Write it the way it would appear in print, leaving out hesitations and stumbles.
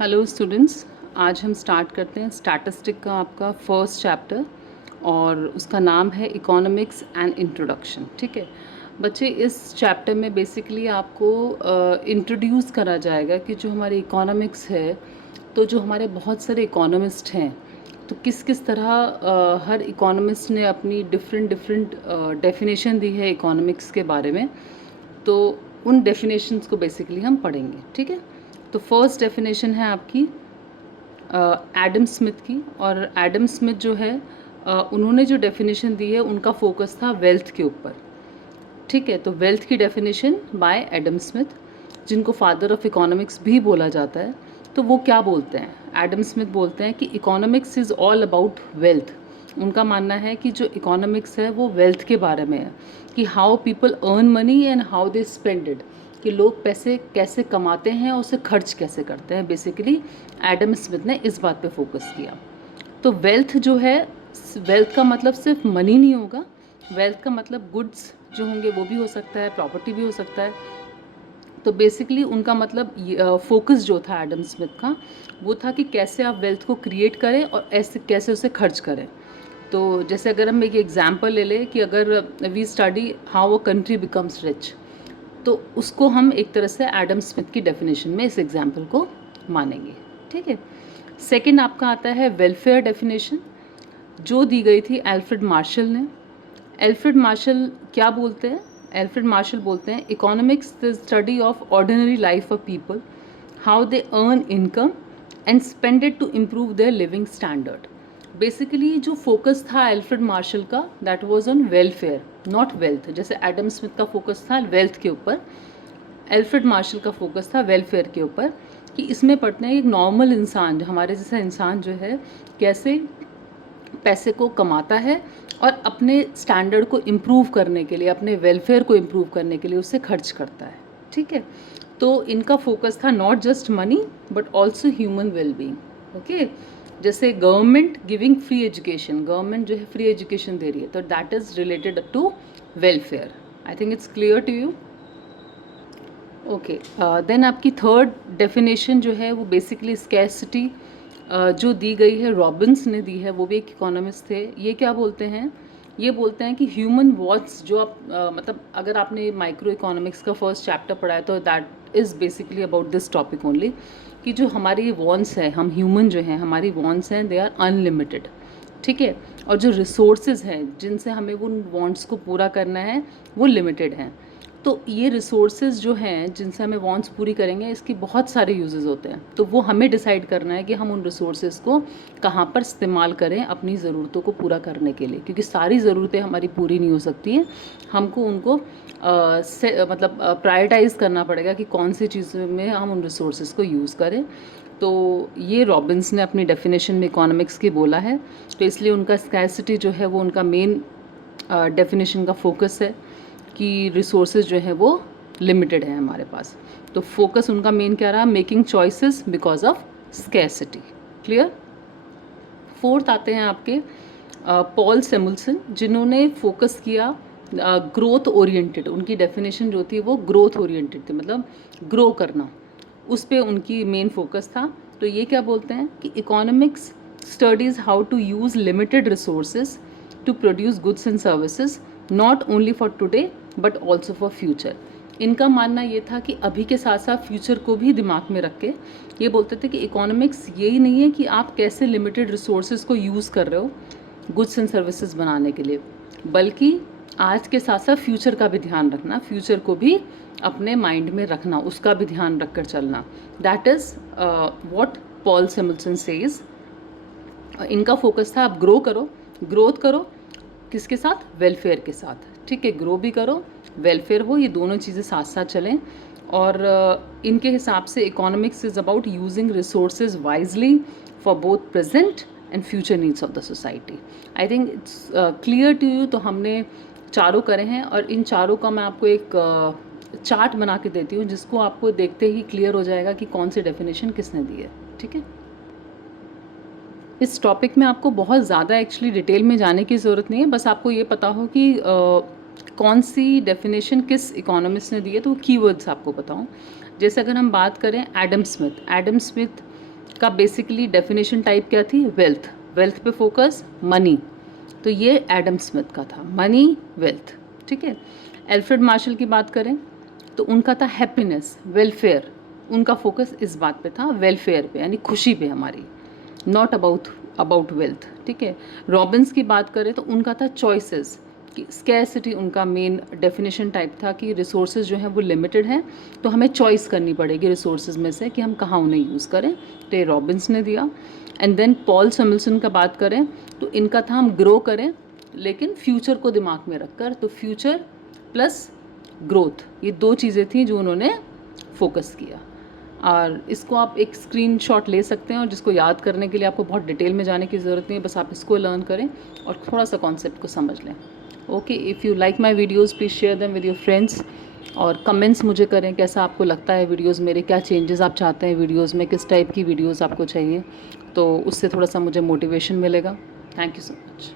Hello students, आज हम start करते हैं स्टैटिस्टिक का आपका फर्स्ट चैप्टर और उसका नाम है इकोनॉमिक्स एंड इंट्रोडक्शन। ठीक है बच्चे, इस चैप्टर में बेसिकली आपको इंट्रोड्यूस करा जाएगा कि जो हमारी इकोनॉमिक्स है, तो जो हमारे बहुत सारे इकोनॉमिस्ट हैं, तो किस किस तरह हर इकोनॉमिस्ट ने अपनी डिफरेंट डेफिनेशन दी है इकोनॉमिक्स के बारे में। तो उन डेफिनेशंस को बेसिकली हम पढ़ेंगे। ठीक है, तो फर्स्ट डेफिनेशन है आपकी एडम स्मिथ की, और एडम स्मिथ जो है उन्होंने जो डेफिनेशन दी है उनका फोकस था वेल्थ के ऊपर। ठीक है, तो वेल्थ की डेफिनेशन बाय एडम स्मिथ, जिनको फादर ऑफ इकोनॉमिक्स भी बोला जाता है। तो वो क्या बोलते हैं? एडम स्मिथ बोलते हैं कि economics is all about wealth. उनका मानना है कि जो इकोनॉमिक्स है वो वेल्थ के बारे में है, कि how people earn money and how they spend it, कि लोग पैसे कैसे कमाते हैं और उसे खर्च कैसे करते हैं। बेसिकली एडम स्मिथ ने इस बात पे फोकस किया। तो वेल्थ जो है, वेल्थ का मतलब सिर्फ मनी नहीं होगा, वेल्थ का मतलब गुड्स जो होंगे वो भी हो सकता है, प्रॉपर्टी भी हो सकता है। तो बेसिकली उनका मतलब फोकस जो था एडम स्मिथ का, वो था कि कैसे आप वेल्थ को क्रिएट करें और ऐसे कैसे उसे खर्च करें। तो जैसे अगर हम एक एग्जांपल ले लें कि अगर we study how a country becomes rich, तो उसको हम एक तरह से एडम स्मिथ की डेफिनेशन में इस एग्जांपल को मानेंगे। ठीक है, सेकंड आपका आता है वेलफेयर डेफिनेशन, जो दी गई थी एल्फ्रेड मार्शल ने। एल्फ्रेड मार्शल क्या बोलते हैं? एल्फ्रेड मार्शल बोलते हैं economics the study of ordinary life of people, how they earn income and spend it to improve their living standard. Basically जो फोकस था एल्फ्रेड मार्शल का, that was on welfare not wealth. जैसे Adam Smith का focus था wealth के ऊपर, Alfred Marshall का focus था वेलफेयर के ऊपर, कि इसमें पढ़ते हैं एक नॉर्मल इंसान, हमारे जैसा इंसान जो है, कैसे पैसे को कमाता है और अपने स्टैंडर्ड को इम्प्रूव करने के लिए, अपने वेलफेयर को इम्प्रूव करने के लिए उसे खर्च करता है। ठीक है, तो इनका फोकस था not just money but also human wellbeing. Okay, जैसे government giving free education, government जो है फ्री एजुकेशन दे रही है, तो that is related to welfare. I think it's clear to you. Okay, then आपकी थर्ड डेफिनेशन जो है वो बेसिकली स्कैरसिटी जो दी गई है, रॉबिन्स ने दी है, वो भी एक इकोनॉमिस्ट थे। ये क्या बोलते हैं? ये बोलते हैं कि ह्यूमन वॉन्ट्स जो आप मतलब अगर आपने माइक्रो इकोनॉमिक्स का फर्स्ट चैप्टर पढ़ा है तो that is basically about this topic only, कि जो हमारी वॉन्ट्स हैं, हम ह्यूमन जो हैं, हमारी वॉन्ट्स हैं, दे आर अनलिमिटेड। ठीक है, और जो रिसोर्सेज हैं जिनसे हमें उन वॉन्ट्स को पूरा करना है वो लिमिटेड हैं। तो ये रिसोर्सेज जो हैं जिनसे हमें वांट्स पूरी करेंगे, इसकी बहुत सारे यूजेस होते हैं। तो वो हमें डिसाइड करना है कि हम उन रिसोर्सेज को कहाँ पर इस्तेमाल करें अपनी ज़रूरतों को पूरा करने के लिए, क्योंकि सारी ज़रूरतें हमारी पूरी नहीं हो सकती हैं। हमको उनको मतलब प्रायोरिटाइज़ करना पड़ेगा कि कौन सी चीज़ों में हम उन रिसोर्सेज को यूज़ करें। तो ये रॉबिन्स ने अपनी डेफिनेशन में इकोनॉमिक्स की बोला है, तो इसलिए उनका स्कैरसिटी जो है वो उनका मेन डेफिनेशन का फोकस है, कि रिसोर्सेज जो है वो लिमिटेड है हमारे पास। तो फोकस उनका मेन क्या रहा? Making choices because of scarcity. Clear? Fourth आते हैं आपके पॉल सेमुल्सन, जिन्होंने फोकस किया ग्रोथ ओरिएंटेड। उनकी डेफिनेशन जो थी वो ग्रोथ ओरिएंटेड थी, मतलब ग्रो करना, उस पे उनकी मेन फोकस था। तो ये क्या बोलते हैं कि economics studies how to use limited resources to produce goods and services, not only for today but also for future. इनका मानना ये था कि अभी के साथ साथ फ्यूचर को भी दिमाग में रख के ये बोलते थे कि इकोनॉमिक्स यही नहीं है कि आप कैसे लिमिटेड रिसोर्सेज को यूज़ कर रहे हो गुड्स एंड सर्विसेज बनाने के लिए, बल्कि आज के साथ साथ फ्यूचर का भी ध्यान रखना, फ्यूचर को भी अपने माइंड में रखना, उसका भी ध्यान रख कर चलना। That is what Paul Samuelson says. इनका फोकस था आप ग्रो करो, ग्रोथ करो, किसके साथ? वेलफेयर के साथ। ठीक है, ग्रो भी करो, वेलफेयर हो, ये दोनों चीज़ें साथ साथ चलें। और इनके हिसाब से economics is about using resources wisely for both present and future needs of the society. I think it's clear to you. तो हमने चारों करे हैं, और इन चारों का मैं आपको एक चार्ट बना के देती हूँ, जिसको आपको देखते ही क्लियर हो जाएगा कि कौन सी डेफिनेशन किसने दी है। ठीक है, इस टॉपिक में आपको बहुत ज़्यादा एक्चुअली डिटेल में जाने की ज़रूरत नहीं है, बस आपको ये पता हो कि कौन सी डेफिनेशन किस इकोनॉमिस्ट ने दी है, तो वो कीवर्ड्स आपको बताऊँ। जैसे अगर हम बात करें एडम स्मिथ, एडम स्मिथ का बेसिकली डेफिनेशन टाइप क्या थी, वेल्थ, वेल्थ पे फोकस, मनी, तो ये एडम स्मिथ का था, मनी वेल्थ, ठीक है। एल्फ्रेड मार्शल की बात करें तो उनका था हैप्पीनेस, वेलफेयर, उनका फोकस इस बात पे था, वेलफेयर पे, यानी खुशी पे हमारी, नॉट अबाउट वेल्थ, ठीक है। रॉबिन्स की बात करें तो उनका था चॉइसेस, कि स्कैरसिटी उनका मेन डेफिनेशन टाइप था कि रिसोर्सेज जो हैं वो लिमिटेड हैं, तो हमें चॉइस करनी पड़ेगी रिसोर्सेज में से कि हम कहाँ उन्हें यूज़ करें, तो ये रॉबिन्स ने दिया। एंड देन पॉल सैमुअल्सन का बात करें तो इनका था हम ग्रो करें लेकिन फ्यूचर को दिमाग में रखकर, तो फ्यूचर प्लस ग्रोथ, ये दो चीज़ें थी जो उन्होंने फोकस किया। और इसको आप एक स्क्रीनशॉट ले सकते हैं, और जिसको याद करने के लिए आपको बहुत डिटेल में जाने की ज़रूरत नहीं है, बस आप इसको लर्न करें और थोड़ा सा कॉन्सेप्ट को समझ लें। Okay, if you like my videos please share them with your friends, और कमेंट्स मुझे करें कैसा आपको लगता है वीडियोज़ मेरे, क्या चेंजेस आप चाहते हैं वीडियोज़ में, किस टाइप की वीडियोज़ आपको चाहिए, तो उससे थोड़ा सा मुझे मोटिवेशन मिलेगा। Thank you so much.